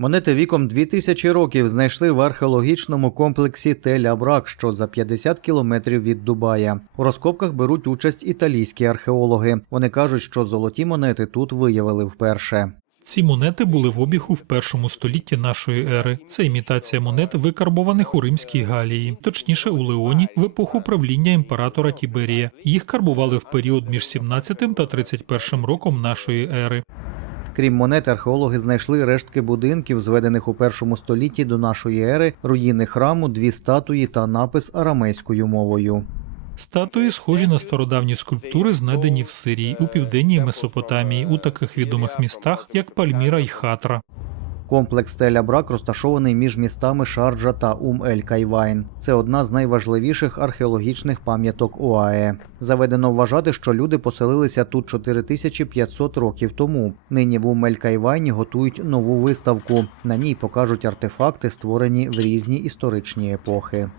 Монети віком 2000 років знайшли в археологічному комплексі Тель-Абрак, що за 50 кілометрів від Дубая. У розкопках беруть участь італійські археологи. Вони кажуть, що золоті монети тут виявили вперше. Ці монети були в обігу в першому столітті нашої ери. Це імітація монет, викарбованих у Римській Галії, точніше у Леоні, в епоху правління імператора Тіберія. Їх карбували в період між 17 та 31 роком нашої ери. Крім монет, археологи знайшли рештки будинків, зведених у першому столітті до нашої ери, руїни храму, дві статуї та напис арамейською мовою. Статуї схожі на стародавні скульптури, знайдені в Сирії у південній Месопотамії, у таких відомих містах, як Пальміра й Хатра. Комплекс Тель-Абрак розташований між містами Шарджа та Ум-Ель-Кайвайн. Це одна з найважливіших археологічних пам'яток ОАЕ. Заведено вважати, що люди поселилися тут 4500 років тому. Нині в Ум-Ель-Кайвайні готують нову виставку. На ній покажуть артефакти, створені в різні історичні епохи.